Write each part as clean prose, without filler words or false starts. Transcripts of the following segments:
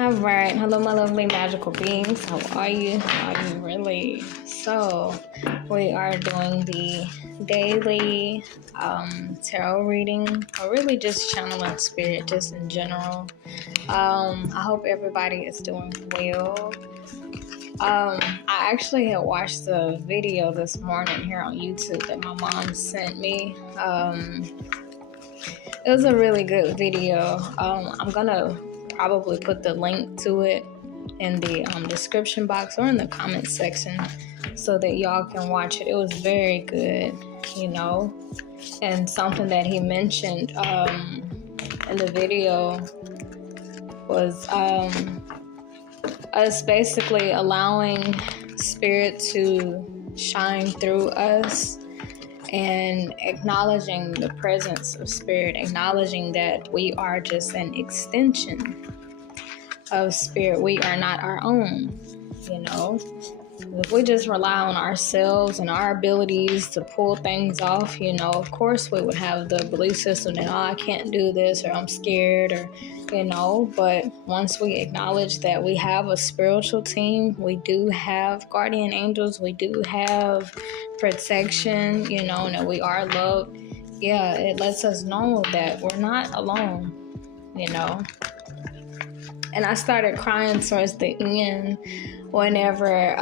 All right. Hello, my lovely magical beings. How are you? How are you really? So, we are doing the daily tarot reading, or really just channeling spirit, just in general. I hope everybody is doing well. I actually had watched the video this morning here on YouTube that my mom sent me. It was a really good video. I'm gonna probably put the link to it in the description box or in the comment section so that y'all can watch it. It was very good, and something that he mentioned in the video was us basically allowing spirit to shine through us and acknowledging the presence of spirit, acknowledging that we are just an extension of spirit. We are not our own, If we just rely on ourselves and our abilities to pull things off, of course we would have the belief system that, I can't do this, or I'm scared, or, but once we acknowledge that we have a spiritual team, we do have guardian angels, we do have protection, and that we are loved, it lets us know that we're not alone, And I started crying towards the end whenever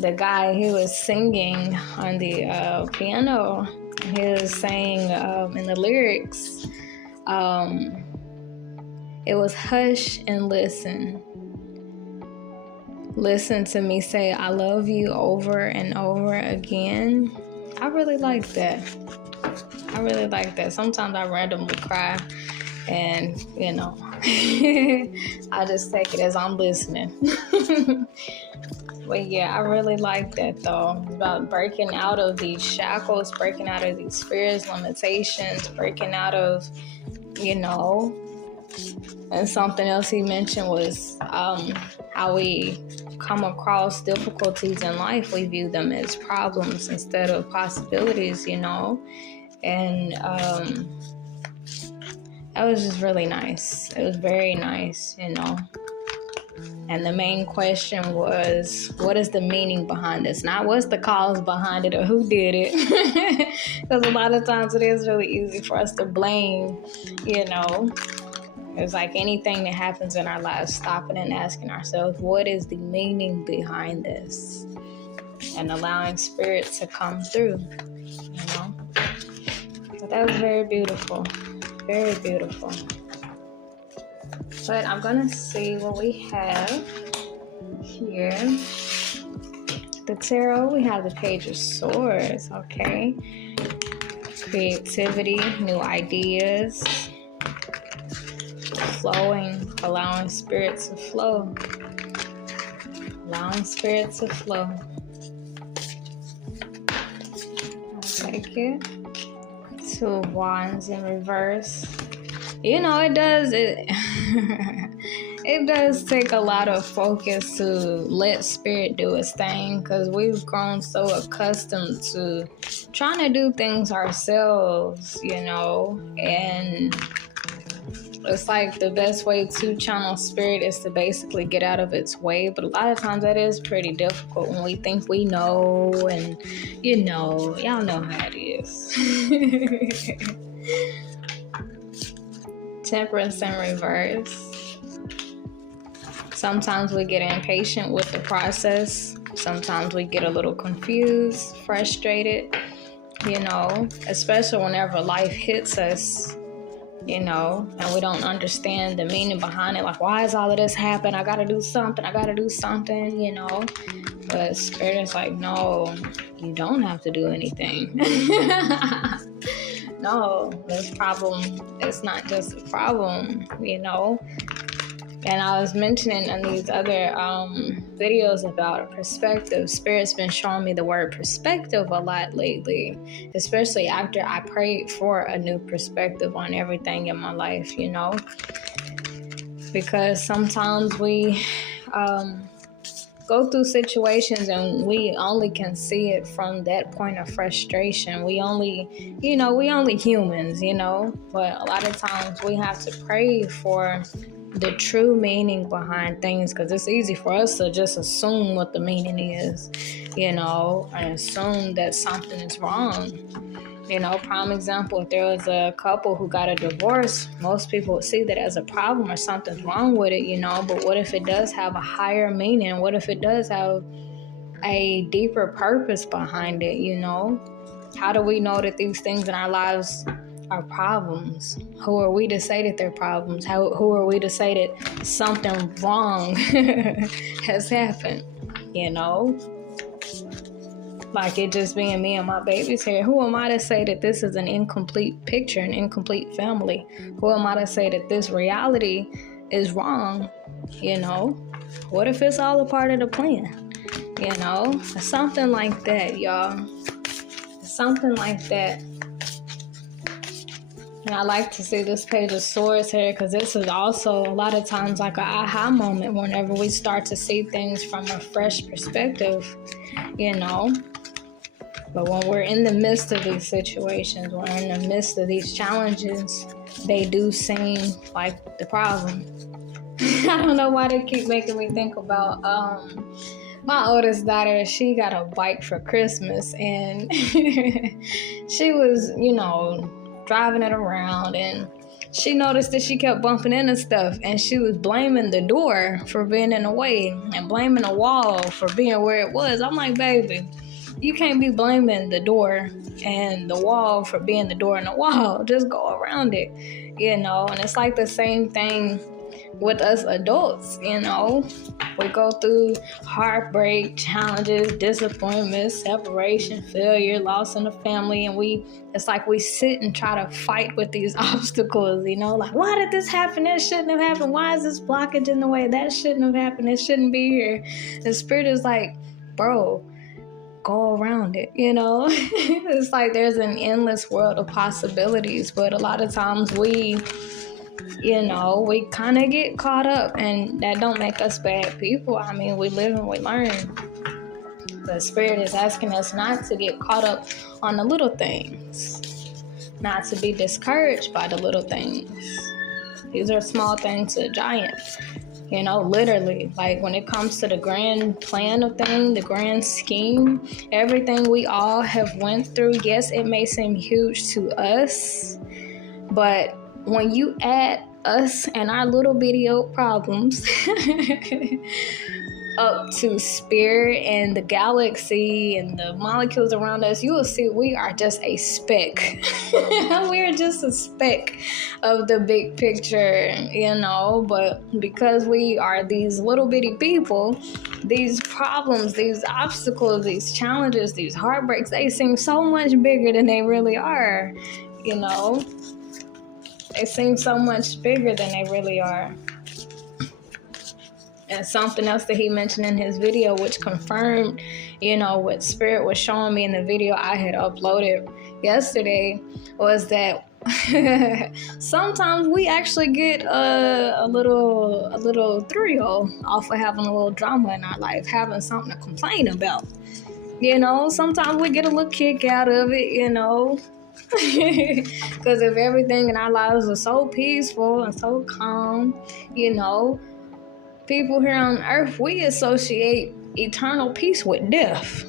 the guy, he was singing on the piano. He was saying in the lyrics, it was hush and listen. Listen to me say I love you over and over again. I really like that. Sometimes I randomly cry and, I just take it as I'm listening. But I really like that though. It's about breaking out of these shackles, breaking out of these fears, limitations, breaking out of, and something else he mentioned was how we come across difficulties in life. We view them as problems instead of possibilities, and that was just really nice. It was very nice, And the main question was, what is the meaning behind this? Not what's the cause behind it or who did it. Because a lot of times it is really easy for us to blame, It's like anything that happens in our lives, stopping and asking ourselves, what is the meaning behind this? And allowing spirit to come through, But that was very beautiful. Very beautiful. But I'm going to see what we have here. The tarot, we have the Page of Swords, okay? Creativity, new ideas, flowing, allowing spirit to flow. Allowing spirit to flow. I'll take it. Two of Wands in reverse. It does take a lot of focus to let spirit do its thing, because we've grown so accustomed to trying to do things ourselves, and it's like the best way to channel spirit is to basically get out of its way. But a lot of times that is pretty difficult when we think we know, and y'all know how it is. Temperance in reverse. Sometimes we get impatient with the process. Sometimes we get a little confused, frustrated, especially whenever life hits us, and we don't understand the meaning behind it. Like, why is all of this happening? I gotta do something, But spirit is like, no, you don't have to do anything. No, this problem is not just a problem, And I was mentioning in these other videos about perspective. Spirit's been showing me the word perspective a lot lately, especially after I prayed for a new perspective on everything in my life, Because sometimes we go through situations and we only can see it from that point of frustration. We only humans, but a lot of times we have to pray for the true meaning behind things, because it's easy for us to just assume what the meaning is, and assume that something is wrong. Prime example, if there was a couple who got a divorce, most people would see that as a problem or something's wrong with it, but what if it does have a higher meaning? What if it does have a deeper purpose behind it? How do we know that these things in our lives are problems? Who are we to say that they're problems? Who are we to say that something wrong has happened? Like it just being me and my babies here. Who am I to say that this is an incomplete picture, an incomplete family? Who am I to say that this reality is wrong? What if it's all a part of the plan? Something like that, y'all. Something like that. And I like to see this Page of Swords here, because this is also a lot of times like an aha moment whenever we start to see things from a fresh perspective, But when we're in the midst of these situations, we're in the midst of these challenges, they do seem like the problem. I don't know why they keep making me think about my oldest daughter. She got a bike for Christmas, and she was, driving it around, and she noticed that she kept bumping into stuff, and she was blaming the door for being in the way and blaming the wall for being where it was. I'm like, baby, you can't be blaming the door and the wall for being the door and the wall. Just go around it, and it's like the same thing with us adults. We go through heartbreak, challenges, disappointments, separation, failure, loss in the family, and it's like we sit and try to fight with these obstacles, like, why did this happen? That shouldn't have happened. Why is this blockage in the way? That shouldn't have happened. It shouldn't be here. The Spirit is like, bro, go around it. It's like there's an endless world of possibilities, but a lot of times we kind of get caught up, and that don't make us bad people. I mean, we live and we learn. The Spirit is asking us not to get caught up on the little things, not to be discouraged by the little things. These are small things to giants, literally. Like when it comes to the grand plan of things, the grand scheme, everything we all have went through, yes, it may seem huge to us, but when you add us and our little bitty old problems up to Spirit and the galaxy and the molecules around us, you will see we are just a speck. We're just a speck of the big picture, but because we are these little bitty people, these problems, these obstacles, these challenges, these heartbreaks, they seem so much bigger than they really are. They seem so much bigger than they really are. And something else that he mentioned in his video, which confirmed, what Spirit was showing me in the video I had uploaded yesterday, was that sometimes we actually get a little thrill off of having a little drama in our life, having something to complain about. Sometimes we get a little kick out of it, because if everything in our lives was so peaceful and so calm, people here on earth, we associate eternal peace with death.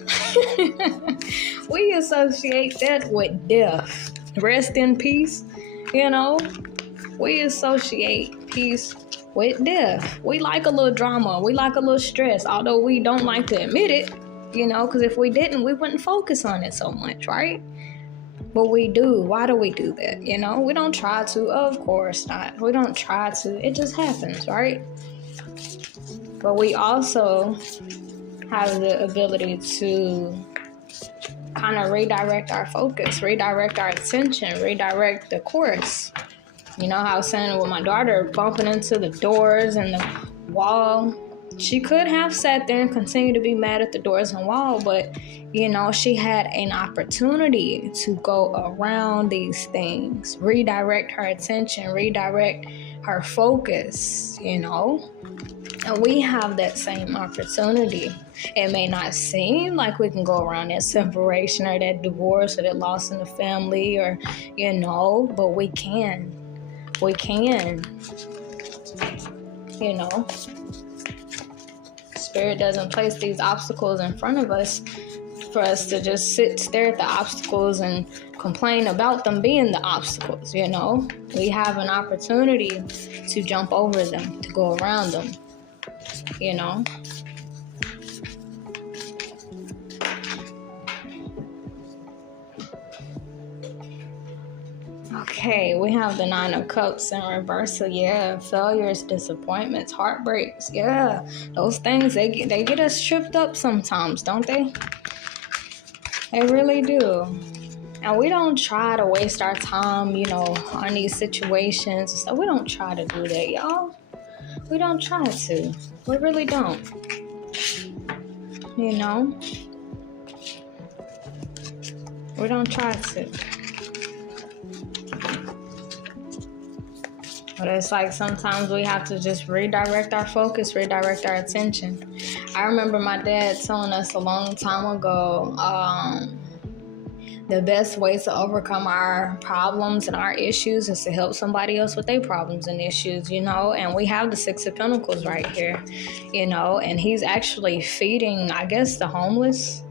We associate that with death. Rest in peace, we associate peace with death. We like a little drama. We like a little stress, although we don't like to admit it, because if we didn't, we wouldn't focus on it so much, right? But we do. Why do we do that? We don't try to. Of course not. We don't try to. It just happens, right? But we also have the ability to kind of redirect our focus, redirect our attention, redirect the course. How I was saying with my daughter bumping into the doors and the wall. She could have sat there and continued to be mad at the doors and wall, but she had an opportunity to go around these things, redirect her attention, redirect her focus, and we have that same opportunity. It may not seem like we can go around that separation or that divorce or that loss in the family, or but we can. You know, Spirit doesn't place these obstacles in front of us for us to just stare at the obstacles and complain about them being the obstacles. You know, we have an opportunity to jump over them, to go around them, you know. Okay, we have the Nine of Cups in reversal. Yeah, failures, disappointments, heartbreaks. Yeah, those things, they get us tripped up sometimes, don't they? They really do. And we don't try to waste our time, you know, on these situations. So we don't try to do that, y'all. We don't try to. We really don't. You know? We don't try to. But it's like sometimes we have to just redirect our focus, redirect our attention. I remember my dad telling us a long time ago, the best way to overcome our problems and our issues is to help somebody else with their problems and issues, you know. And we have the Six of Pentacles right here, you know, and he's actually feeding, I guess, the homeless.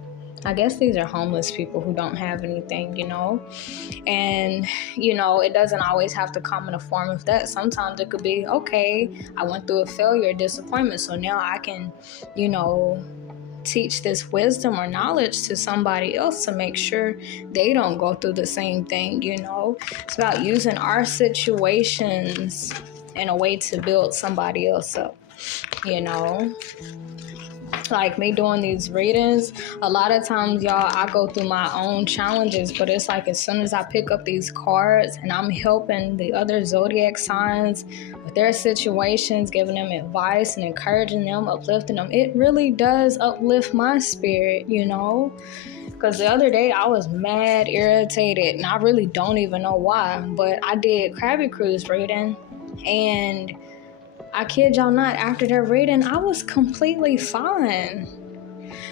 I guess these are homeless people who don't have anything, you know. And, you know, it doesn't always have to come in a form of that. Sometimes it could be, okay, I went through a failure, disappointment, so now I can, you know, teach this wisdom or knowledge to somebody else to make sure they don't go through the same thing, you know. It's about using our situations in a way to build somebody else up, you know. Like me doing these readings, a lot of times, y'all, I go through my own challenges, but it's like as soon as I pick up these cards and I'm helping the other zodiac signs with their situations, giving them advice and encouraging them, uplifting them, it really does uplift my spirit, you know. Because the other day I was mad, irritated, and I really don't even know why, but I did Krabby Cruise reading, and I kid y'all not, after that reading, I was completely fine.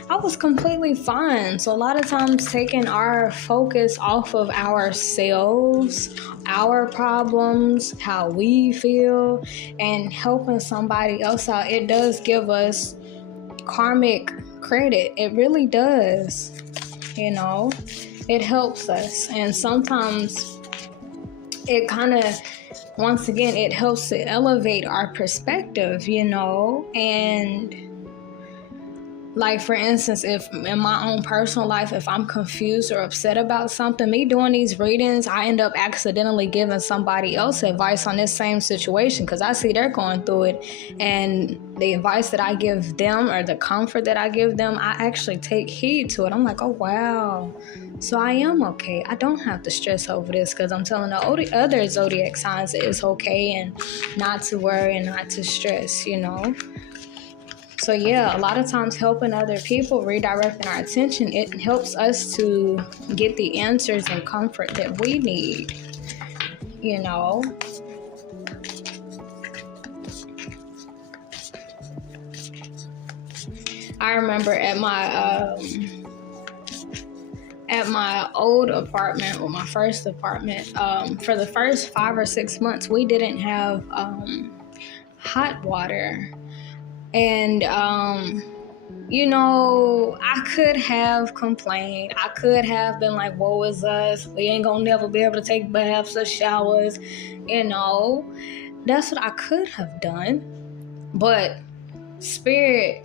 So a lot of times taking our focus off of ourselves, our problems, how we feel, and helping somebody else out, it does give us karmic credit. It really does. You know, it helps us. And sometimes it kind of, once again, it helps to elevate our perspective, you know. And like, for instance, if in my own personal life, if I'm confused or upset about something, me doing these readings, I end up accidentally giving somebody else advice on this same situation because I see they're going through it. And the advice that I give them or the comfort that I give them, I actually take heed to it. I'm like, oh, wow. So I am okay. I don't have to stress over this because I'm telling the other zodiac signs that it's okay and not to worry and not to stress, you know. So yeah, a lot of times helping other people, redirecting our attention, it helps us to get the answers and comfort that we need, you know. I remember at my old apartment, or my first apartment, for the first 5 or 6 months, we didn't have hot water. And, you know, I could have complained. I could have been like, woe is us. We ain't gonna never be able to take baths or showers. You know, that's what I could have done. But Spirit,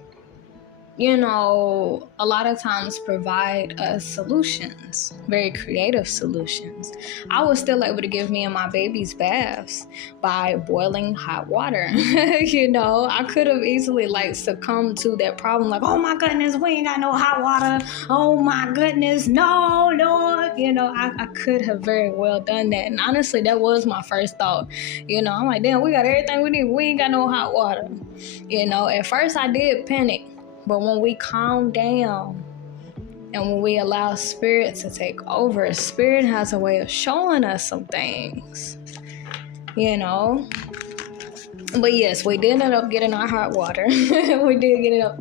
you know, a lot of times provide us solutions, very creative solutions. I was still able to give me and my babies baths by boiling hot water. You know, I could have easily succumbed to that problem. Like, oh my goodness, we ain't got no hot water. Oh my goodness, no, Lord. You know, I could have very well done that. And honestly, that was my first thought. You know, I'm like, damn, we got everything we need. We ain't got no hot water. You know, at first I did panic. But when we calm down and when we allow Spirit to take over, Spirit has a way of showing us some things, you know. But yes, we did end up getting our hot water. We ended up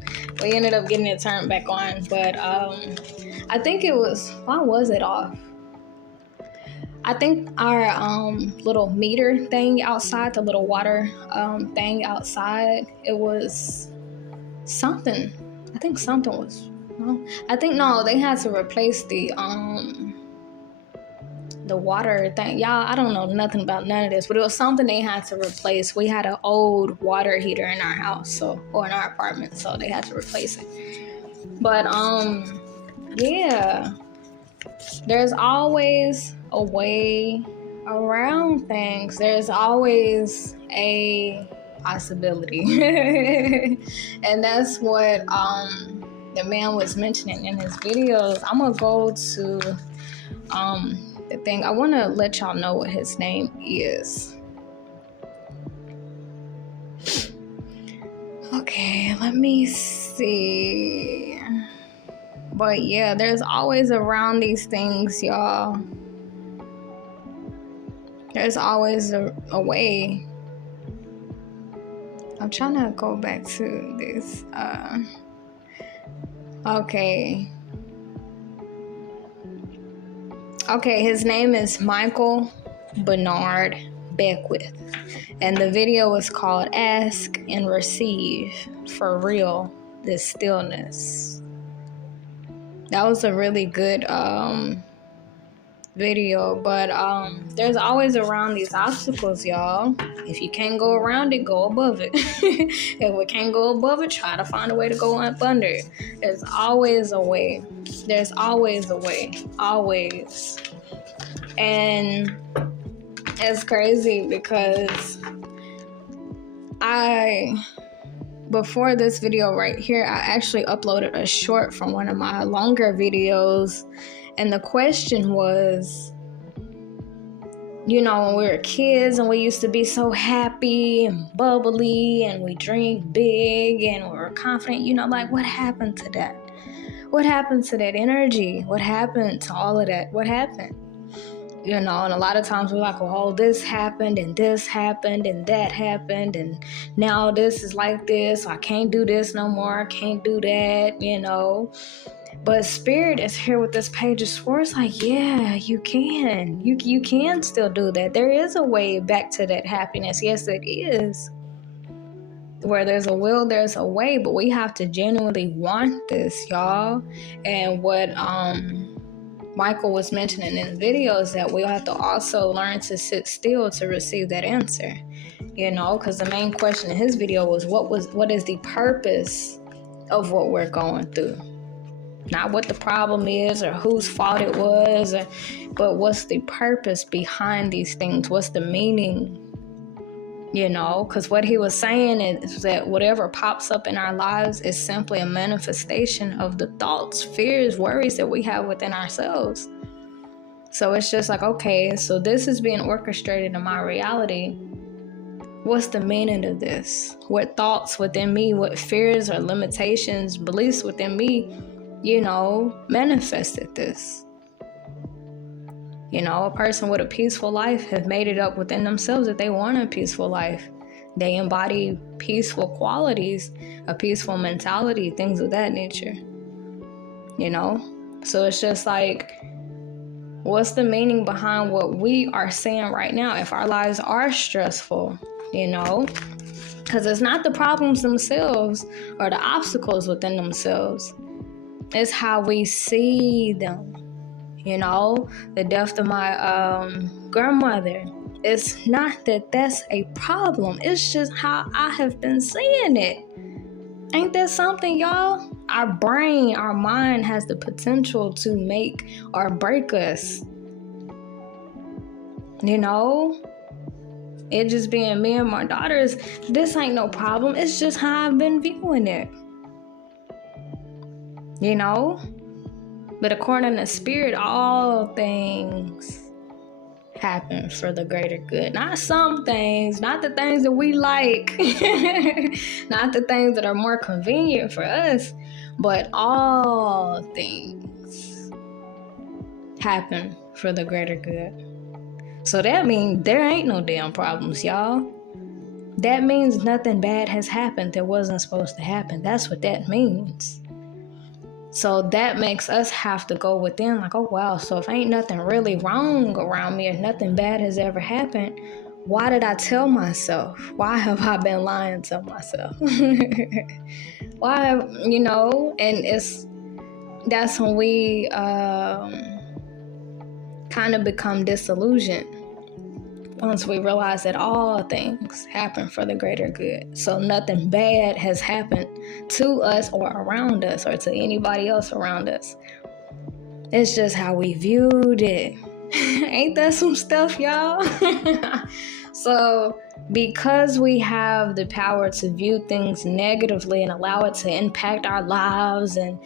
getting it turned back on. But I think it was, why was it off? I think our little meter thing outside, the little water thing outside, it was something. I think something was. No, I think no. They had to replace the water thing. Y'all, I don't know nothing about none of this, but it was something they had to replace. We had an old water heater in our house, or in our apartment, so they had to replace it. But yeah, there's always a way around things. There's always a possibility. And that's what the man was mentioning in his videos. I'm gonna go to the thing. I want to let y'all know what his name is. Okay, let me see. But yeah, there's always around these things, y'all. There's always a way. I'm trying to go back to this. Okay, his name is Michael Bernard Beckwith, and the video was called Ask and Receive for Real, the Stillness. That was a really good video, but there's always around these obstacles, y'all. If you can't go around it, go above it. If we can't go above it, try to find a way to go up under it. There's always a way. There's always a way. Always. And it's crazy because before this video right here, I actually uploaded a short from one of my longer videos. And the question was, you know, when we were kids and we used to be so happy and bubbly and we dreamed big and we were confident, you know, like what happened to that? What happened to that energy? What happened to all of that? What happened? You know, and a lot of times we're like, oh, this happened and this happened and that happened and now this is like this. I can't do this no more. I can't do that, you know. But Spirit is here with this page of swords like, yeah, you can. You can still do that. There is a way back to that happiness. Yes, it is. Where there's a will, there's a way. But we have to genuinely want this, y'all. And what Michael was mentioning in the video is that we have to also learn to sit still to receive that answer. You know, because the main question in his video was what is the purpose of what we're going through? Not what the problem is or whose fault it was, but what's the purpose behind these things? What's the meaning? You know, because what he was saying is that whatever pops up in our lives is simply a manifestation of the thoughts, fears, worries that we have within ourselves. So it's just like, okay, so this is being orchestrated in my reality. What's the meaning of this? What thoughts within me, what fears or limitations, beliefs within me, you know, manifested this? You know, a person with a peaceful life have made it up within themselves that they want a peaceful life. They embody peaceful qualities, a peaceful mentality, things of that nature. You know? So it's just like, what's the meaning behind what we are saying right now if our lives are stressful, you know? Because it's not the problems themselves or the obstacles within themselves. It's how we see them. You know, the death of my grandmother. It's not that that's a problem. It's just how I have been seeing it. Ain't that something, y'all? Our brain, our mind has the potential to make or break us. You know? It just being me and my daughters, this ain't no problem. It's just how I've been viewing it. You know? But according to Spirit, all things happen for the greater good. Not some things, not the things that we like, not the things that are more convenient for us, but all things happen for the greater good. So that means there ain't no damn problems, y'all. That means nothing bad has happened that wasn't supposed to happen. That's what that means. So that makes us have to go within, like, oh wow, so if ain't nothing really wrong around me, if nothing bad has ever happened, why did I tell myself? Why have I been lying to myself? Why, and that's when we kind of become disillusioned once we realize that all things happen for the greater good. So nothing bad has happened to us or around us or to anybody else around us. It's just how we viewed it. Ain't that some stuff, y'all? So because we have the power to view things negatively and allow it to impact our lives and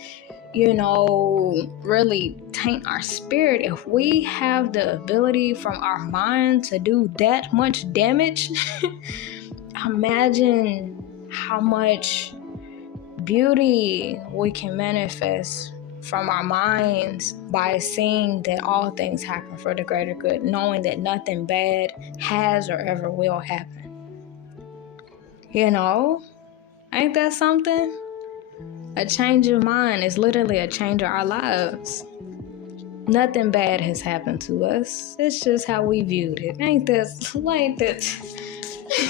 really taint our spirit, if we have the ability from our mind to do that much damage, imagine how much beauty we can manifest from our minds by seeing that all things happen for the greater good, knowing that nothing bad has or ever will happen. Ain't that something? A change of mind is literally a change of our lives. Nothing bad has happened to us. It's just how we viewed it. Ain't that?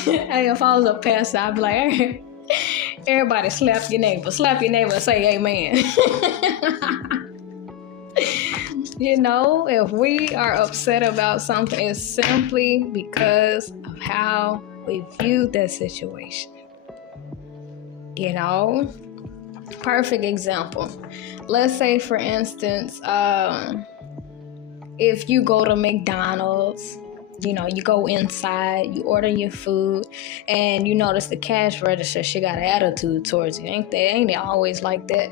Hey, if I was a pastor, I'd be like, hey, everybody slap your neighbor and say amen. If we are upset about something, it's simply because of how we viewed that situation. Perfect example. Let's say, for instance, if you go to McDonald's, you go inside, you order your food, and you notice the cash register, she got an attitude towards you. Ain't it always like that?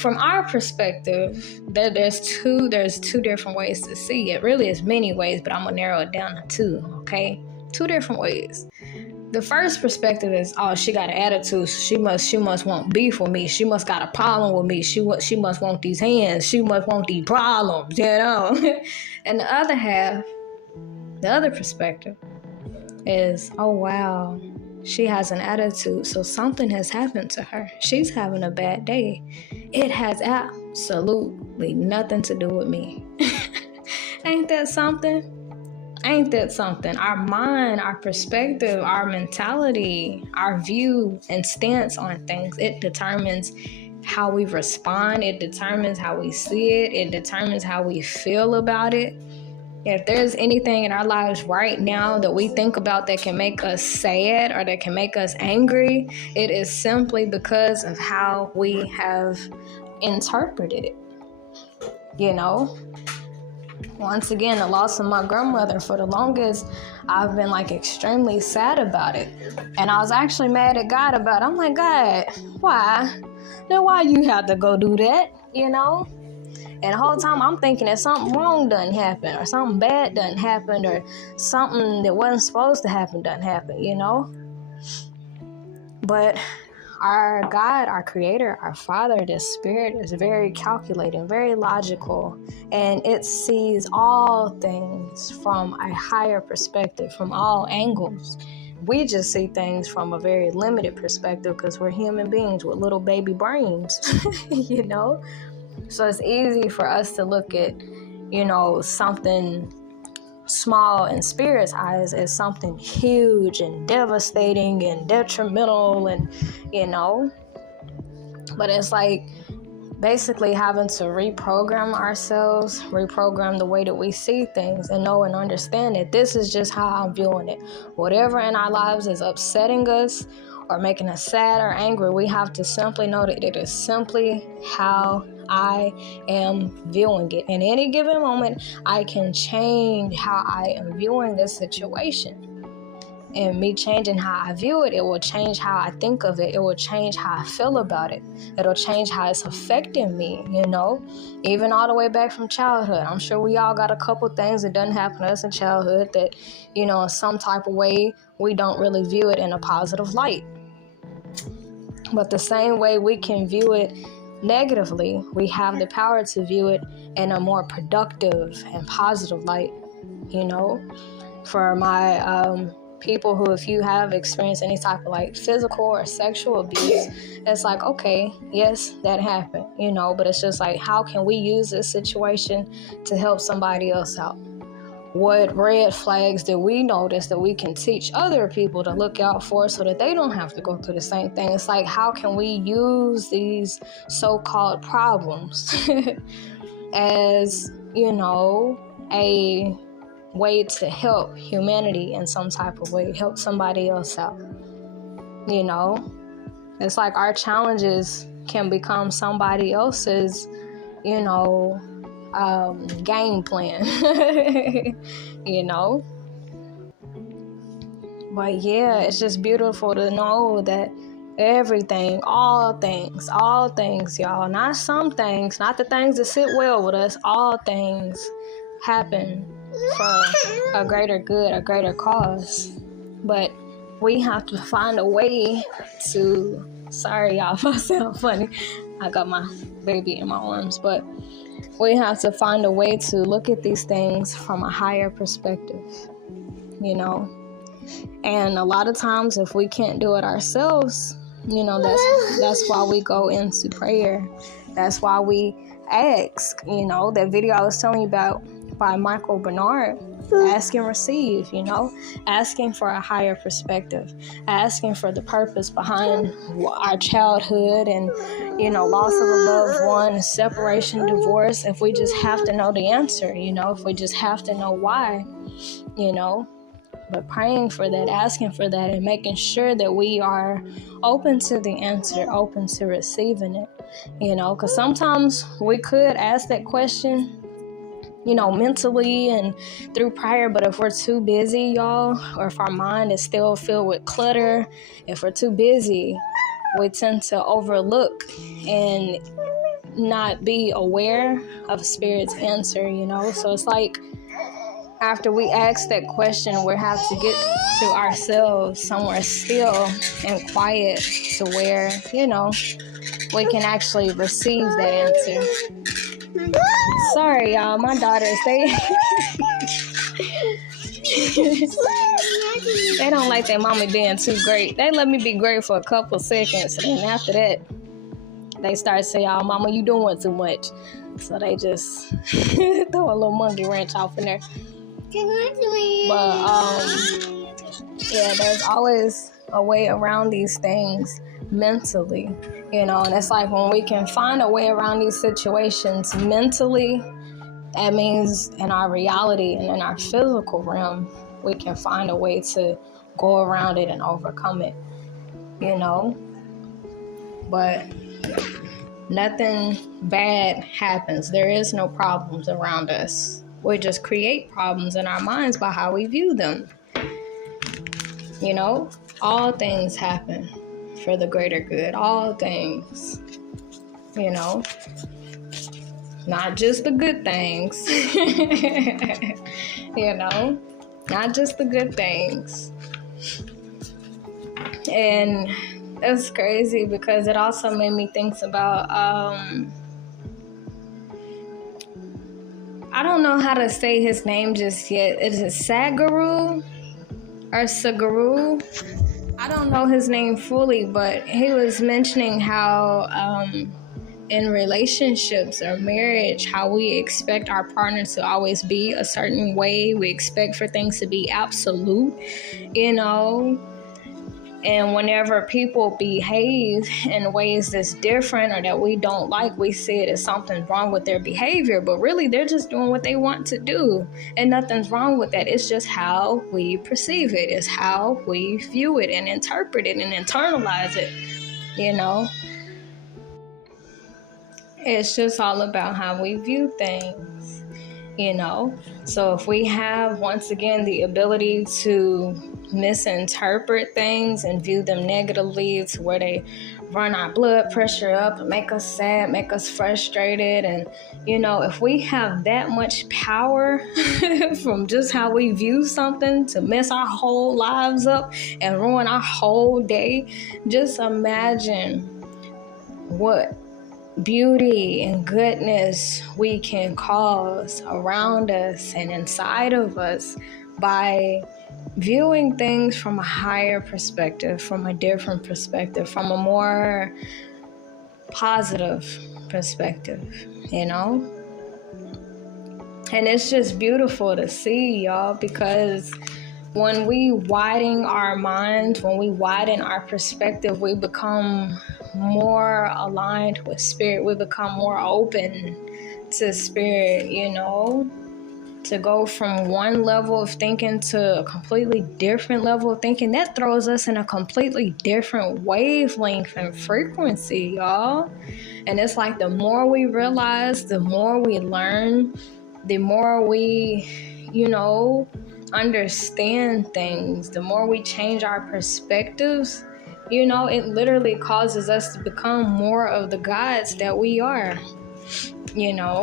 From our perspective, there's two different ways to see it. Really, it's many ways, but I'm gonna narrow it down to two. Okay, 2 different ways. The first perspective is, oh, she got an attitude. She must want beef with me. She must got a problem with me. She must want these hands. She must want these problems, And the other perspective is, oh wow, she has an attitude, so something has happened to her. She's having a bad day. It has absolutely nothing to do with me. Ain't that something? Our mind, our perspective, our mentality, our view and stance on things, it determines how we respond. It determines how we see it. It determines how we feel about it. If there's anything in our lives right now that we think about that can make us sad or that can make us angry, it is simply because of how we have interpreted it. Once again, the loss of my grandmother, for the longest, I've been extremely sad about it. And I was actually mad at God about it. I'm like, God, why? Then why you have to go do that, And the whole time I'm thinking that something wrong doesn't happen, or something bad doesn't happen, or something that wasn't supposed to happen doesn't happen, But our God, our Creator, our Father, the Spirit is very calculating, very logical, and it sees all things from a higher perspective, from all angles. We just see things from a very limited perspective because we're human beings with little baby brains, So it's easy for us to look at, something small in Spirit's eyes as something huge and devastating and detrimental and, But it's basically having to reprogram ourselves, reprogram the way that we see things, and know and understand that this is just how I'm viewing it. Whatever in our lives is upsetting us or making us sad or angry, we have to simply know that it is simply how I am viewing it. In any given moment, I can change how I am viewing this situation. And me changing how I view it, it will change how I think of it. It will change how I feel about it. It'll change how it's affecting me, Even all the way back from childhood. I'm sure we all got a couple things that doesn't happen to us in childhood that, in some type of way, we don't really view it in a positive light. But the same way we can view it negatively, we have the power to view it in a more productive and positive light, For my people who, if you have experienced any type of like physical or sexual abuse, it's like, okay, yes, that happened, but it's just like, how can we use this situation to help somebody else out? What red flags did we notice that we can teach other people to look out for so that they don't have to go through the same thing? It's like, how can we use these so-called problems as, a way to help humanity in some type of way, help somebody else out? It's like our challenges can become somebody else's, game plan. But yeah, it's just beautiful to know that everything, all things, y'all, not some things, not the things that sit well with us, all things happen for a greater good, a greater cause. But we have to find a way to, sorry y'all if I sound funny, I got my baby in my arms, but we have to find a way to look at these things from a higher perspective, and a lot of times if we can't do it ourselves, that's why we go into prayer. That's why we ask, that video I was telling you about by Michael Bernard, ask and receive, asking for a higher perspective, asking for the purpose behind our childhood and, loss of a loved one, separation, divorce. If we just have to know the answer, if we just have to know why, but praying for that, asking for that, and making sure that we are open to the answer, open to receiving it, because sometimes we could ask that question, mentally and through prayer, but if we're too busy, y'all, or if our mind is still filled with clutter, if we're too busy, we tend to overlook and not be aware of Spirit's answer, so it's like, after we ask that question, we have to get to ourselves somewhere still and quiet to where, we can actually receive that answer. Sorry, y'all, my daughters, they don't like their mommy being too great. They let me be great for a couple seconds, and then after that, they start saying, "Oh, mama, you doing too much." So they just throw a little monkey wrench off in there. But yeah, there's always a way around these things mentally, and it's like when we can find a way around these situations mentally, that means in our reality and in our physical realm, we can find a way to go around it and overcome it, but nothing bad happens. There is no problems around us. We just create problems in our minds by how we view them. All things happen for the greater good. All things, not just the good things, not just the good things. And it's crazy because it also made me think about, I don't know how to say his name just yet. Is it Sagaru or Sagaru? I don't know his name fully, but he was mentioning how in relationships or marriage, how we expect our partner to always be a certain way. We expect for things to be absolute, And whenever people behave in ways that's different or that we don't like, we see it as something's wrong with their behavior. But really, they're just doing what they want to do. And nothing's wrong with that. It's just how we perceive it. It's how we view it and interpret it and internalize it, It's just all about how we view things, So if we have, once again, the ability to misinterpret things and view them negatively to where they run our blood pressure up and make us sad, make us frustrated. And, if we have that much power from just how we view something to mess our whole lives up and ruin our whole day, just imagine what beauty and goodness we can cause around us and inside of us by viewing things from a higher perspective, from a different perspective, from a more positive perspective, you know? And it's just beautiful to see, y'all, because when we widen our minds, when we widen our perspective, we become more aligned with spirit. We become more open to spirit, you know? To go from one level of thinking to a completely different level of thinking, that throws us in a completely different wavelength and frequency, y'all. And it's like the more we realize, the more we learn, the more we, you know, understand things, the more we change our perspectives, you know, it literally causes us to become more of the gods that we are, you know.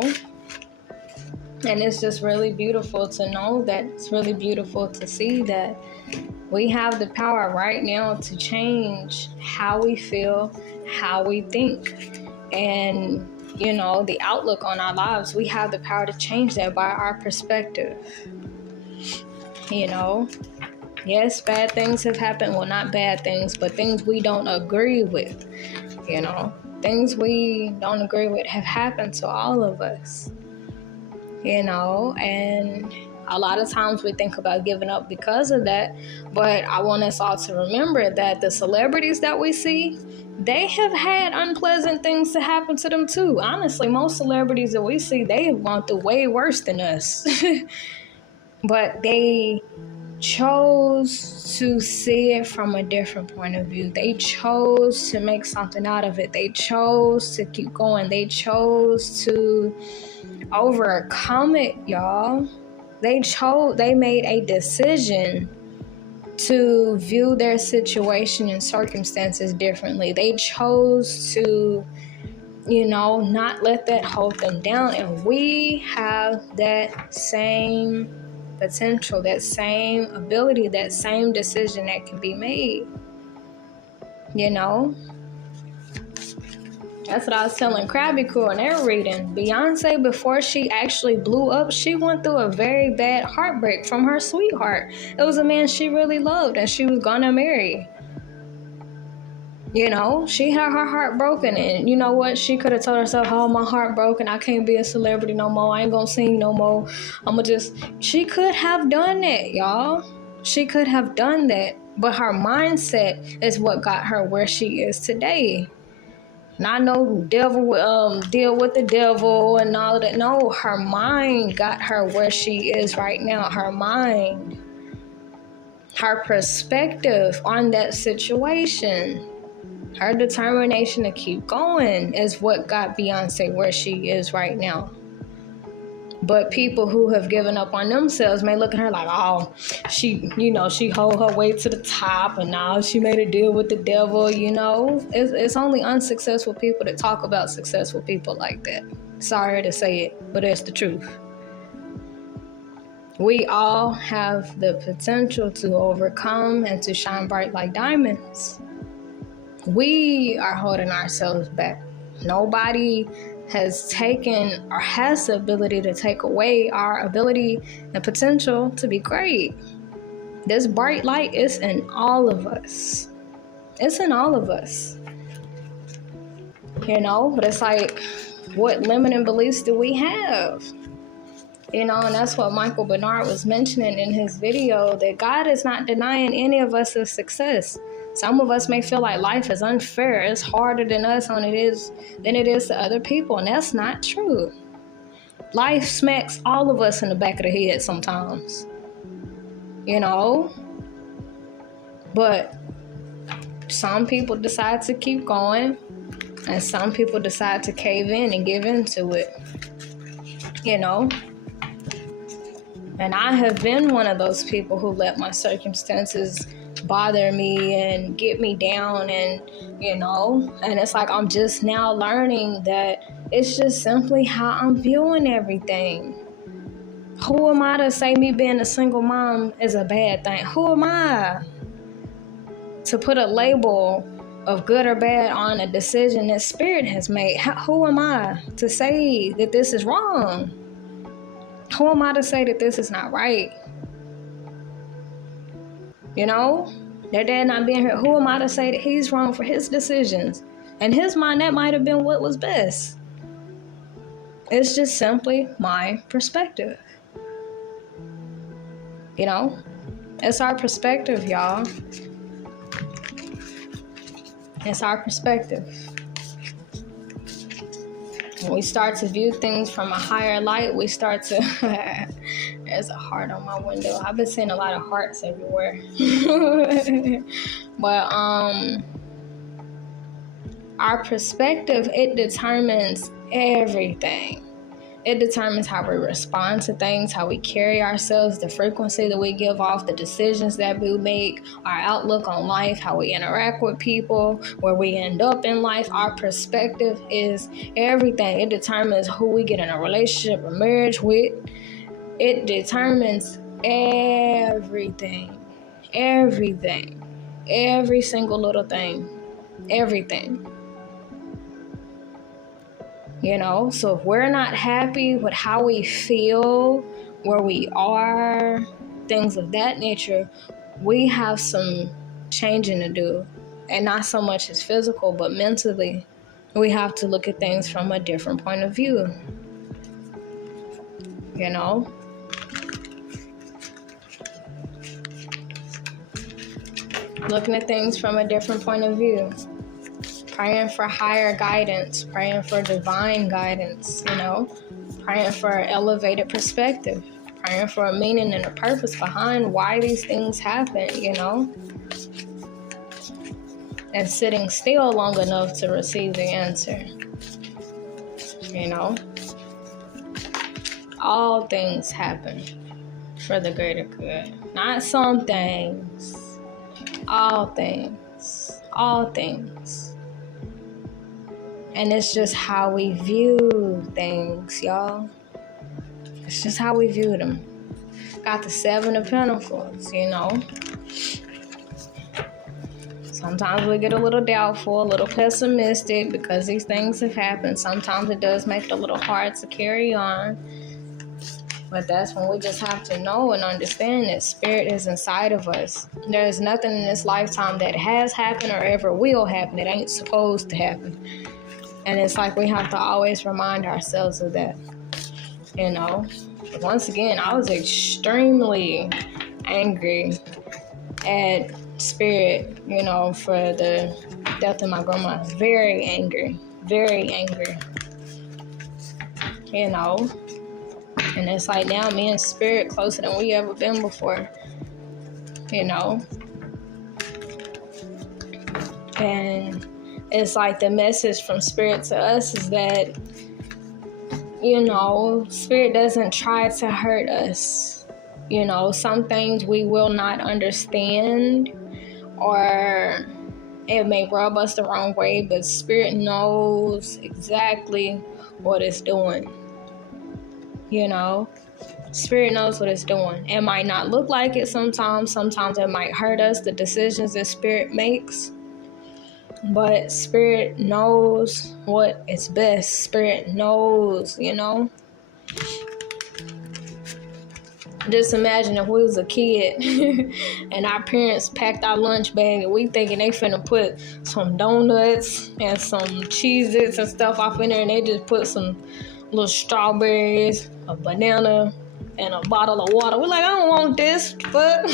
And it's just really beautiful to know that. It's really beautiful to see that we have the power right now to change how we feel, how we think, and, you know, the outlook on our lives. We have the power to change that by our perspective. You know, yes, bad things have happened. Well, not bad things, but things we don't agree with. You know, things we don't agree with have happened to all of us. You know, and a lot of times we think about giving up because of that, but I want us all to remember that the celebrities that we see, they have had unpleasant things to happen to them too. Honestly, most celebrities that we see, they have gone through way worse than us. But they chose to see it from a different point of view. They chose to make something out of it. They chose to keep going. They chose to overcome it, y'all. They made a decision to view their situation and circumstances differently. They chose to, you know, not let that hold them down. And we have that same potential, that same ability, that same decision that can be made, you know. That's what I was telling Krabby Crew in their reading. Beyonce, before she actually blew up, she went through a very bad heartbreak from her sweetheart. It was a man she really loved and she was gonna marry. You know, she had her heart broken, and you know what? She could have told herself, oh, my heart broken. I can't be a celebrity no more. I ain't gonna sing no more. She could have done that, y'all. She could have done that. But her mindset is what got her where she is today. Not no devil, deal with the devil and all that. No, her mind got her where she is right now. Her mind, her perspective on that situation, her determination to keep going is what got Beyonce where she is right now. But people who have given up on themselves may look at her like, oh, she hold her way to the top and now she made a deal with the devil, you know. It's only unsuccessful people that talk about successful people like that. Sorry to say it, but it's the truth. We all have the potential to overcome and to shine bright like diamonds. We are holding ourselves back. Nobody has taken or has the ability to take away our ability and potential to be great. This bright light is in all of us. It's in all of us. You know, but it's like, what limiting beliefs do we have? You know, and that's what Michael Bernard was mentioning in his video, that God is not denying any of us of success. Some of us may feel like life is unfair. It's harder than us than it is to other people. And that's not true. Life smacks all of us in the back of the head sometimes. You know? But some people decide to keep going. And some people decide to cave in and give into it. You know? And I have been one of those people who let my circumstances bother me and get me down, and you know, and it's like I'm just now learning that it's just simply how I'm viewing everything. Who am I to say me being a single mom is a bad thing? Who am I to put a label of good or bad on a decision that Spirit has made? Who am I to say that this is wrong? Who am I to say that this is not right? You know, their dad not being here. Who am I to say that he's wrong for his decisions? In his mind, that might have been what was best. It's just simply my perspective. You know, it's our perspective, y'all. It's our perspective. When we start to view things from a higher light, we start to... There's a heart on my window. I've been seeing a lot of hearts everywhere. But our perspective, it determines everything. It determines how we respond to things, how we carry ourselves, the frequency that we give off, the decisions that we make, our outlook on life, how we interact with people, where we end up in life. Our perspective is everything. It determines who we get in a relationship or marriage with. It determines everything. Everything. Every single little thing. Everything. You know, so if we're not happy with how we feel, where we are, things of that nature, we have some changing to do. And not so much as physical, but mentally, we have to look at things from a different point of view. You know? Looking at things from a different point of view. Praying for higher guidance, praying for divine guidance, you know, praying for an elevated perspective, praying for a meaning and a purpose behind why these things happen, you know, and sitting still long enough to receive the answer, you know. All things happen for the greater good, not some things, all things, all things. And it's just how we view things, y'all. It's just how we view them. Got the 7 of Pentacles, you know. Sometimes we get a little doubtful, a little pessimistic because these things have happened. Sometimes it does make it a little hard to carry on. But that's when we just have to know and understand that spirit is inside of us. There's nothing in this lifetime that has happened or ever will happen that ain't supposed to happen. And it's like we have to always remind ourselves of that, you know. Once again, I was extremely angry at spirit, you know, for the death of my grandma. Very angry, you know. And it's like now me and spirit closer than we ever been before, you know. And it's like the message from spirit to us is that, you know, spirit doesn't try to hurt us. You know, some things we will not understand or it may rub us the wrong way, but spirit knows exactly what it's doing. You know, spirit knows what it's doing. It might not look like it sometimes. Sometimes it might hurt us, the decisions that spirit makes. But spirit knows what is best. Spirit knows, you know. Just imagine if we was a kid and our parents packed our lunch bag and we thinking they finna put some donuts and some Cheez-Its and stuff off in there, and they just put some little strawberries, a banana, and a bottle of water. We're like, I don't want this, but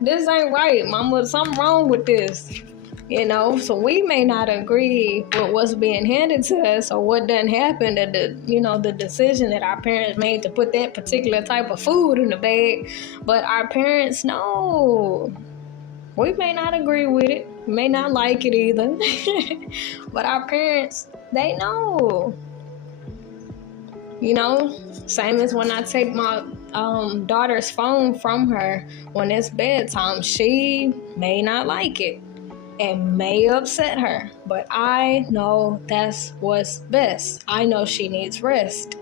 this ain't right, mama. Something wrong with this. You know, so we may not agree with what's being handed to us or what done happened, or the decision that our parents made to put that particular type of food in the bag. But our parents know. We may not agree with it, may not like it either. But our parents, they know. You know, same as when I take my daughter's phone from her when it's bedtime. She may not like it. It may upset her, but I know that's what's best. I know she needs rest.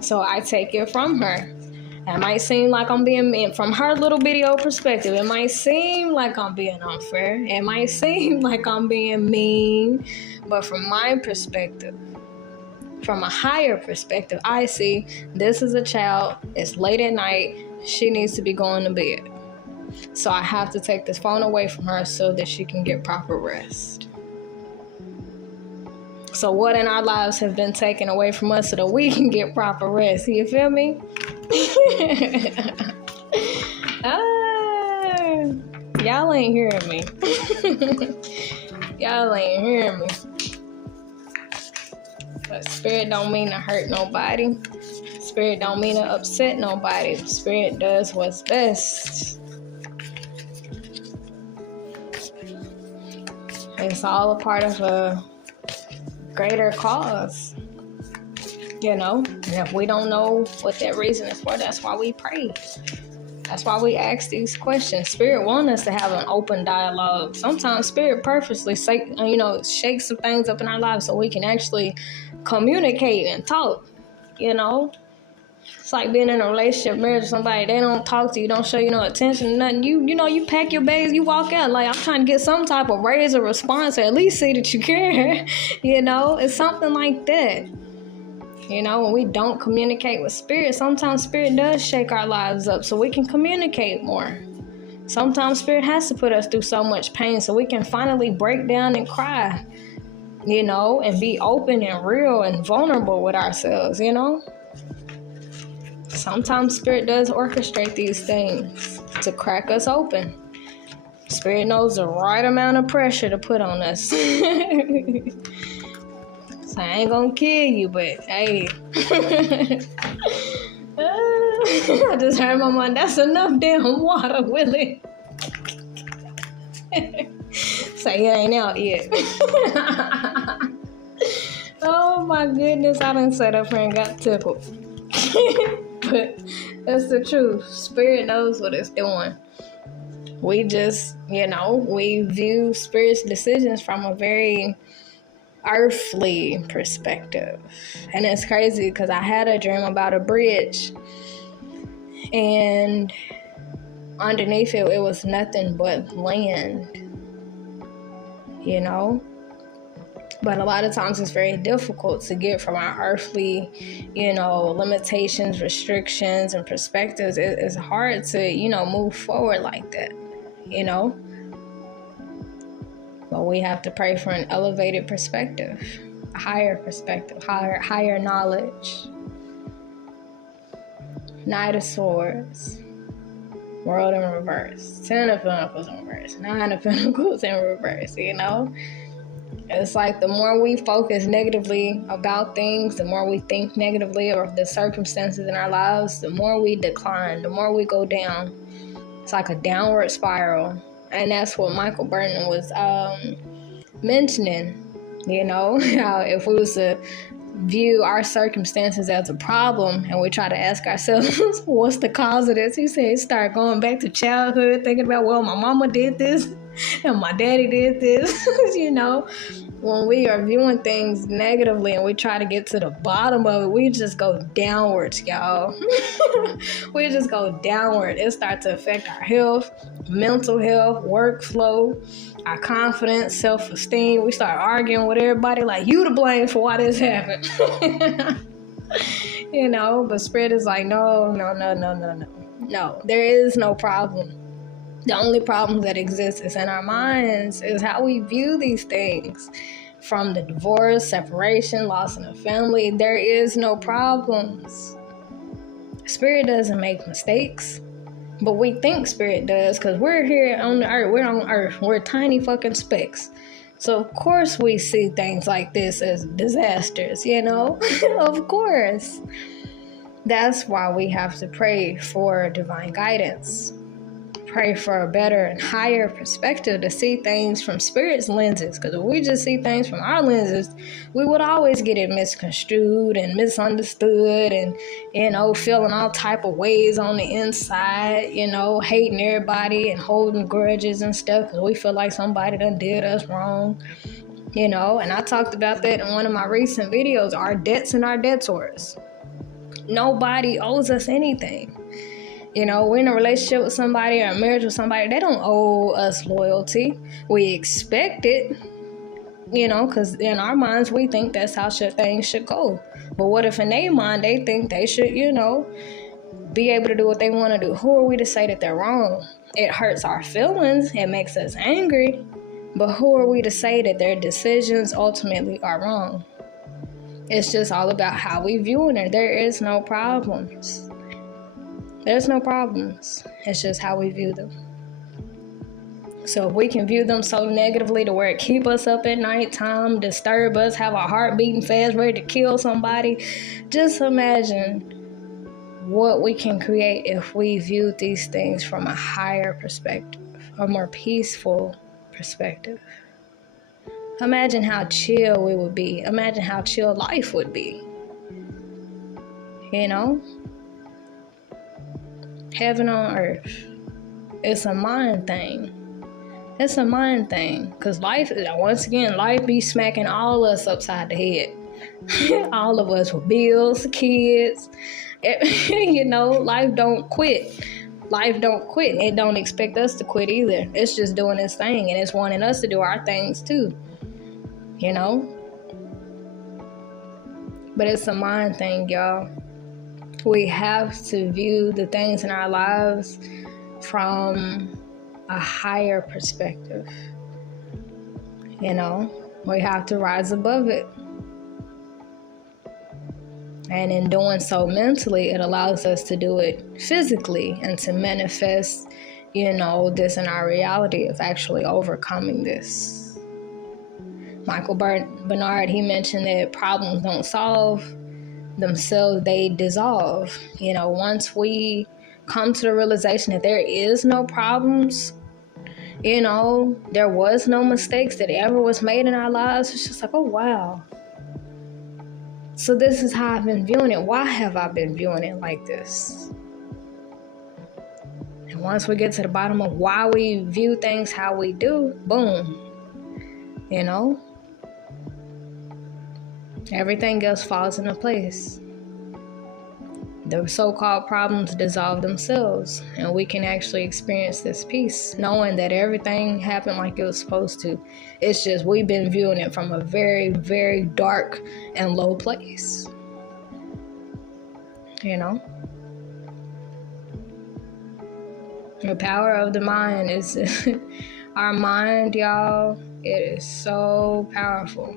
So I take it from her. It might seem like I'm being mean. From her little video perspective, it might seem like I'm being unfair. It might seem like I'm being mean. But from my perspective, from a higher perspective, I see this is a child. It's late at night. she needs to be going to bed. So I have to take this phone away from her so that she can get proper rest. So what in our lives have been taken away from us so that we can get proper rest? You feel me? Y'all ain't hearing me. Y'all ain't hearing me. But spirit don't mean to hurt nobody. Spirit don't mean to upset nobody. Spirit does what's best. It's all a part of a greater cause. You know, and if we don't know what that reason is for, that's why we pray. That's why we ask these questions. Spirit wants us to have an open dialogue. Sometimes Spirit purposely shakes some things up in our lives so we can actually communicate and talk. You know, it's like being in a relationship, marriage with somebody. They don't talk to you, don't show you no attention, nothing. You pack your bags, you walk out. Like, I'm trying to get some type of raise or response, or at least see that you care. You know, it's something like that. You know, when we don't communicate with Spirit, sometimes Spirit does shake our lives up so we can communicate more. Sometimes Spirit has to put us through so much pain so we can finally break down and cry, you know, and be open and real and vulnerable with ourselves, you know. Sometimes Spirit does orchestrate these things to crack us open. Spirit knows the right amount of pressure to put on us. So I ain't gonna kill you, but hey. I just heard my mom, that's enough damn water, Willie. Say it ain't out yet. Oh my goodness, I done sat up here and got tickled. But that's the truth. Spirit knows what it's doing. We just, we view Spirit's decisions from a very earthly perspective. And it's crazy because I had a dream about a bridge, and underneath it was nothing but land, you know. But a lot of times it's very difficult to get from our earthly, limitations, restrictions, and perspectives. It's hard to, move forward like that, But we have to pray for an elevated perspective, a higher perspective, higher knowledge. Knight of Swords, World in reverse, 10 of Pentacles in reverse, 9 of Pentacles in reverse, It's like the more we focus negatively about things, the more we think negatively of the circumstances in our lives, the more we decline, the more we go down. It's like a downward spiral. And that's what Michael Burton was mentioning, how if we was to view our circumstances as a problem and we try to ask ourselves, what's the cause of this? He said, start going back to childhood, thinking about, well, my mama did this and my daddy did this, When we are viewing things negatively and we try to get to the bottom of it, we just go downwards, y'all. We just go downward. It starts to affect our health, mental health, workflow, our confidence, self-esteem. We start arguing with everybody like, you to blame for why this happened. But Spirit is like, no. No, there is no problem. The only problem that exists is in our minds, is how we view these things. From the divorce, separation, loss in a family, there is no problems. Spirit doesn't make mistakes, but we think Spirit does because we're here on the earth. We're on earth. We're tiny fucking specks. So of course we see things like this as disasters, Of course. That's why we have to pray for divine guidance. Pray for a better and higher perspective to see things from Spirit's lenses. Because if we just see things from our lenses, we would always get it misconstrued and misunderstood and, feeling all type of ways on the inside, hating everybody and holding grudges and stuff because we feel like somebody done did us wrong, And I talked about that in one of my recent videos, our debts and our debtors. Nobody owes us anything. We're in a relationship with somebody or a marriage with somebody, they don't owe us loyalty. We expect it, because in our minds, we think that's how things should go. But what if in their mind, they think they should, be able to do what they want to do. Who are we to say that they're wrong? It hurts our feelings. It makes us angry. But who are we to say that their decisions ultimately are wrong? It's just all about how we view it. There is no problems. There's no problems. It's just how we view them. So if we can view them so negatively to where it keep us up at nighttime, disturb us, have our heart beating fast, ready to kill somebody, just imagine what we can create if we view these things from a higher perspective, a more peaceful perspective. Imagine how chill we would be. Imagine how chill life would be. You know? Heaven on earth. It's a mind thing. It's a mind thing. Because life, once again, life be smacking all us upside the head. All of us with bills, kids. You know, life don't quit. Life don't quit. It don't expect us to quit either. It's just doing its thing. And it's wanting us to do our things too. You know? But it's a mind thing, y'all. We have to view the things in our lives from a higher perspective. You know, we have to rise above it. And in doing so mentally, it allows us to do it physically and to manifest, you know, this in our reality of actually overcoming this. Michael Bernard, he mentioned that problems don't solve themselves, they dissolve. You know, once we come to the realization that there is no problems, you know, there was no mistakes that ever was made in our lives, it's just like, oh wow. So this is how I've been viewing it. Why have I been viewing it like this? And once we get to the bottom of why we view things how we do, boom, you know, everything else falls into place. The so-called problems dissolve themselves, and we can actually experience this peace, knowing that everything happened like it was supposed to. It's just we've been viewing it from a very, very dark and low place. You know? The power of the mind is our mind, y'all. It is so powerful.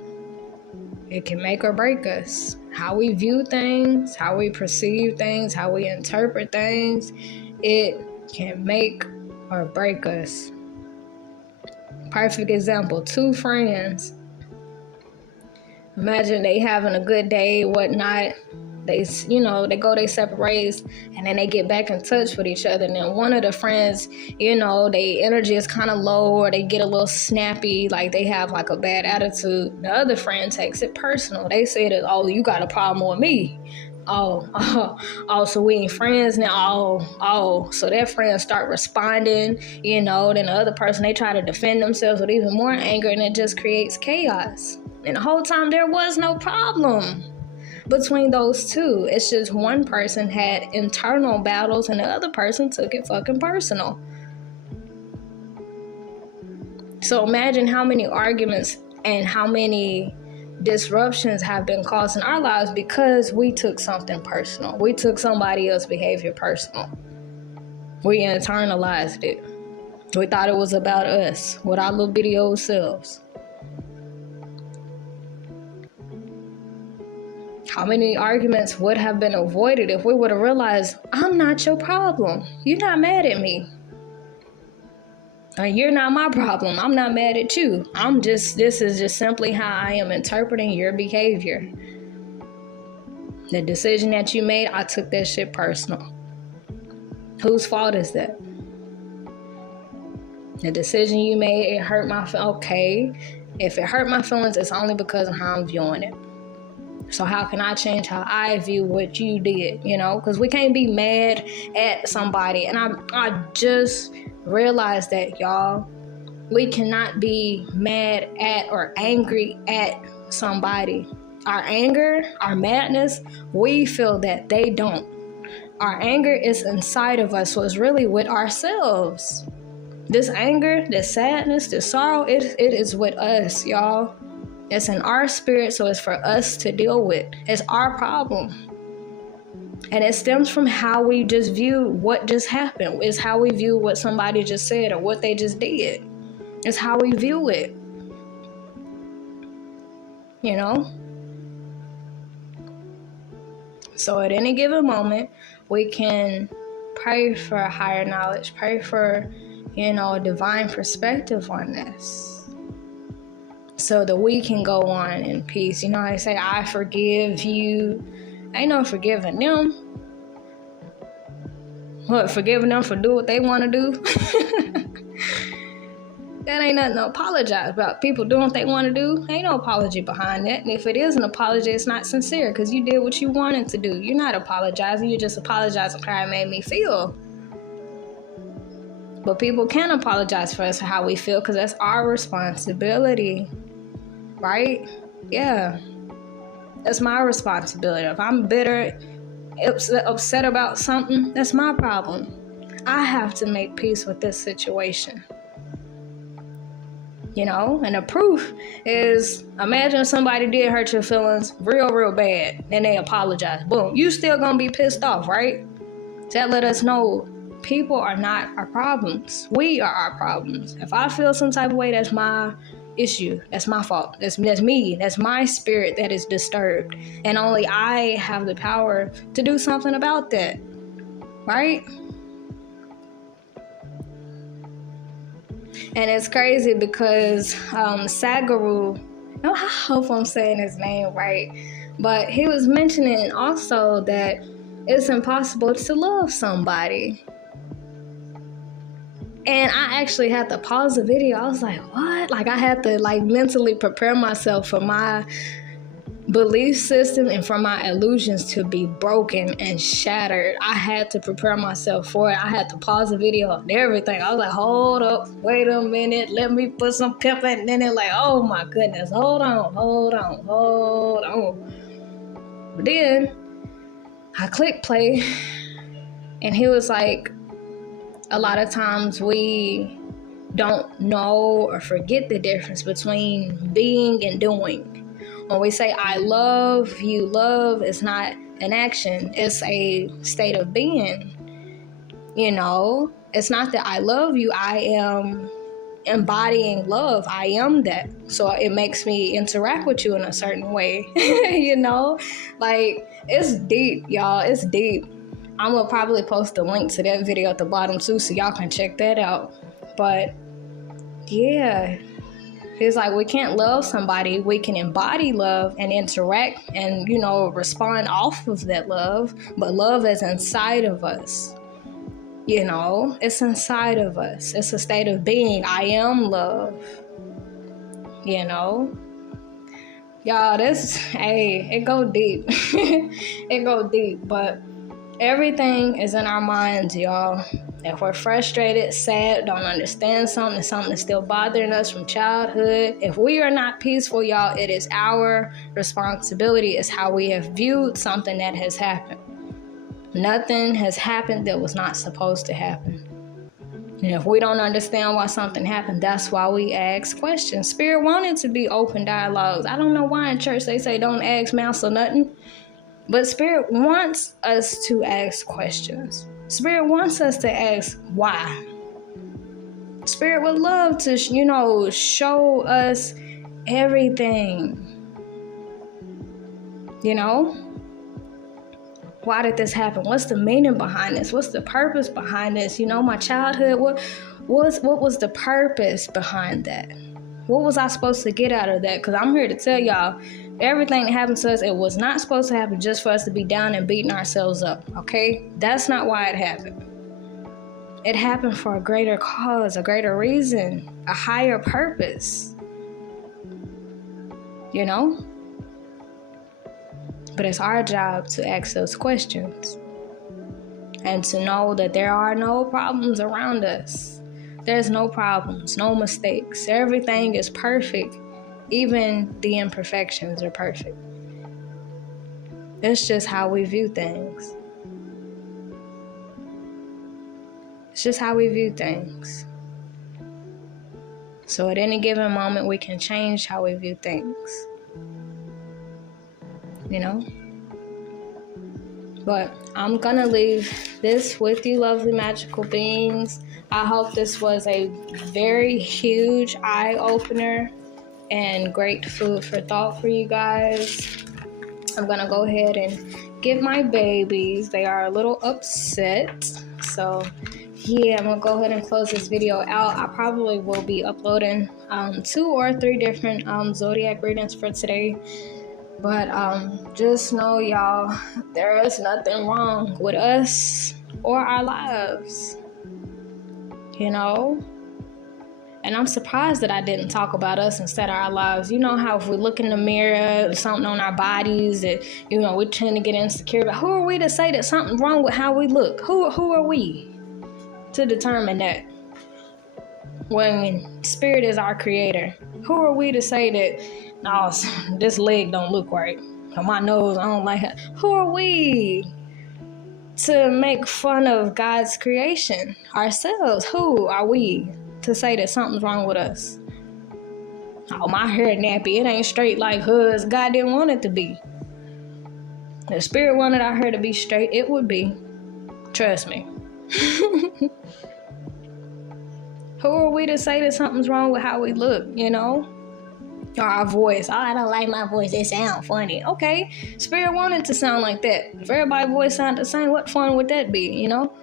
It can make or break us. How we view things, how we perceive things, how we interpret things, it can make or break us. Perfect example, two friends. Imagine they having a good day, whatnot. They, you know, they go their separate ways, and then they get back in touch with each other. And then one of the friends, you know, their energy is kind of low, or they get a little snappy, like they have like a bad attitude. The other friend takes it personal. They say that, oh, you got a problem with me. Oh, so we ain't friends now. So that friend start responding, you know, then the other person, they try to defend themselves with even more anger, and it just creates chaos. And the whole time there was no problem between those two. It's just one person had internal battles and the other person took it fucking personal. So imagine how many arguments and how many disruptions have been caused in our lives because we took something personal. We took somebody else's behavior personal. We internalized it. We thought it was about us with our little bitty old selves. How many arguments would have been avoided if we would have realized, I'm not your problem. You're not mad at me. You're not my problem. I'm not mad at you. This is just simply how I am interpreting your behavior. The decision that you made, I took that shit personal. Whose fault is that? The decision you made, it hurt my feelings. Okay, if it hurt my feelings, it's only because of how I'm viewing it. So how can I change how I view what you did, you know? Because we can't be mad at somebody. And I just realized that, y'all. We cannot be mad at or angry at somebody. Our anger, our madness, we feel that they don't. Our anger is inside of us, so it's really with ourselves. This anger, this sadness, this sorrow, it is with us, y'all. It's in our spirit, so it's for us to deal with. It's our problem. And it stems from how we just view what just happened. It's how we view what somebody just said or what they just did. It's how we view it. You know? So at any given moment, we can pray for a higher knowledge, pray for, a divine perspective on this, so that we can go on in peace. I say, I forgive you. Ain't no forgiving them. What, forgiving them for do what they want to do? That ain't nothing to apologize about. People doing what they want to do, ain't no apology behind that. And if it is an apology, it's not sincere, because you did what you wanted to do. You're not apologizing. You're just apologizing for how it made me feel. But people can apologize for us for how we feel, because that's our responsibility. Right? Yeah. That's my responsibility. If I'm bitter, upset about something, that's my problem. I have to make peace with this situation. And the proof is, imagine if somebody did hurt your feelings real bad, and they apologize. Boom, you still gonna be pissed off, right? That let us know people are not our problems. We are our problems. If I feel some type of way, that's my issue. That's my fault. That's me. That's my spirit that is disturbed. And only I have the power to do something about that. Right? And it's crazy because Sagaru, I hope I'm saying his name right, but he was mentioning also that it's impossible to love somebody. And I actually had to pause the video. I was like, what? Like, I had to mentally prepare myself for my belief system and for my illusions to be broken and shattered. I had to prepare myself for it. I had to pause the video and everything. I was like, hold up, wait a minute, let me put some pepper in it. Like, oh my goodness, hold on. But then I clicked play, and he was like, a lot of times we don't know or forget the difference between being and doing. When we say, I love you, love is not an action. It's a state of being. It's not that I love you. I am embodying love. I am that. So it makes me interact with you in a certain way. Like, it's deep, y'all. It's deep. I'm going to probably post a link to that video at the bottom too, so y'all can check that out. But yeah. It's like, we can't love somebody. We can embody love and interact and, respond off of that love. But love is inside of us. It's inside of us. It's a state of being. I am love. Y'all, it go deep. It go deep. But everything is in our minds, y'all. If we're frustrated, sad, don't understand something that's still bothering us from childhood, if we are not peaceful, y'all, it is our responsibility. It's how we have viewed something that has happened. Nothing has happened that was not supposed to happen. And if we don't understand why something happened, that's why we ask questions. Spirit wanted to be open dialogues. I don't know why in church they say don't ask mouse or nothing. But Spirit wants us to ask questions. Spirit wants us to ask why. Spirit would love to, show us everything. Why did this happen? What's the meaning behind this? What's the purpose behind this? My childhood, what was the purpose behind that? What was I supposed to get out of that? Because I'm here to tell y'all, everything that happened to us, it was not supposed to happen just for us to be down and beating ourselves up, okay? That's not why it happened. It happened for a greater cause, a greater reason, a higher purpose. But it's our job to ask those questions and to know that there are no problems around us. There's no problems, no mistakes. Everything is perfect. Even the imperfections are perfect. It's just how we view things. It's just how we view things. So at any given moment, we can change how we view things. But I'm gonna leave this with you, lovely magical beings. I hope this was a very huge eye opener and great food for thought for you guys. I'm gonna go ahead and get my babies. They are a little upset. So yeah, I'm gonna go ahead and close this video out. I probably will be uploading 2 or 3 different zodiac readings for today. But just know, y'all, there is nothing wrong with us or our lives, you know? And I'm surprised that I didn't talk about us instead of our lives. You know how if we look in the mirror, something on our bodies, that, you know, we tend to get insecure. But who are we to say that something's wrong with how we look? Who are we to determine that? When spirit is our creator, who are we to say that, no, this leg don't look right, or my nose, I don't like it? Who are we to make fun of God's creation? Ourselves. Who are we to say that something's wrong with us? Oh, my hair nappy, it ain't straight like hers. God didn't want it to be. The spirit wanted our hair to be straight, it would be. Trust me. Who are we to say that something's wrong with how we look, you know? Or our voice. Oh, I don't like my voice, it sounds funny. Okay, spirit wanted to sound like that. If everybody's voice sounded the same, what fun would that be, you know?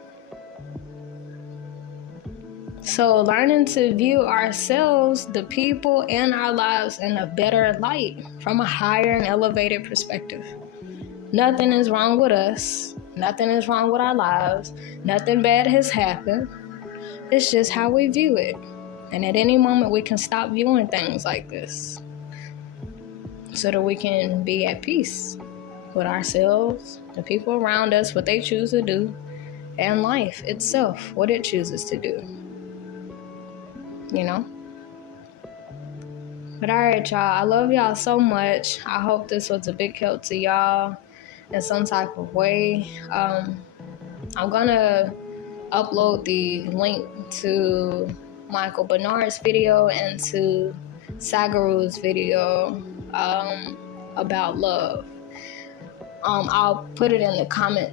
So learning to view ourselves, the people, and our lives in a better light, from a higher and elevated perspective. Nothing is wrong with us. Nothing is wrong with our lives. Nothing bad has happened. It's just how we view it. And at any moment, we can stop viewing things like this so that we can be at peace with ourselves, the people around us, what they choose to do, and life itself, what it chooses to do. You know? But all right, y'all. I love y'all so much. I hope this was a big help to y'all in some type of way. I'm going to upload the link to Michael Bernard's video and to Sagaru's video about love. I'll put it in the comment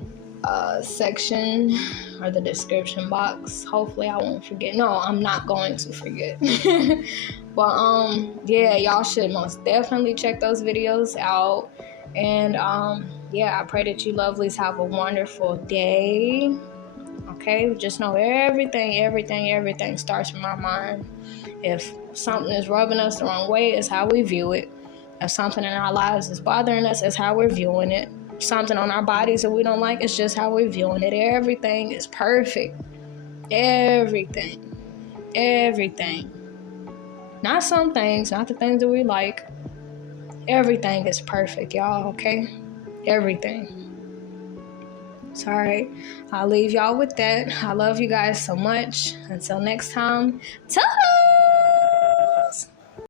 section or the description box. Hopefully I won't forget. No, I'm not going to forget. But yeah, y'all should most definitely check those videos out. And yeah, I pray that you lovelies have a wonderful day. Okay, just know everything starts from our mind. If something is rubbing us the wrong way, it's how we view it. If something in our lives is bothering us, it's how we're viewing it. Something on our bodies that we don't like, it's just how we're viewing it. Everything is perfect. Everything. Not some things, not the things that we like. Everything is perfect, y'all, okay? Everything. Sorry, I'll leave y'all with that. I love you guys so much. Until next time, ta-da!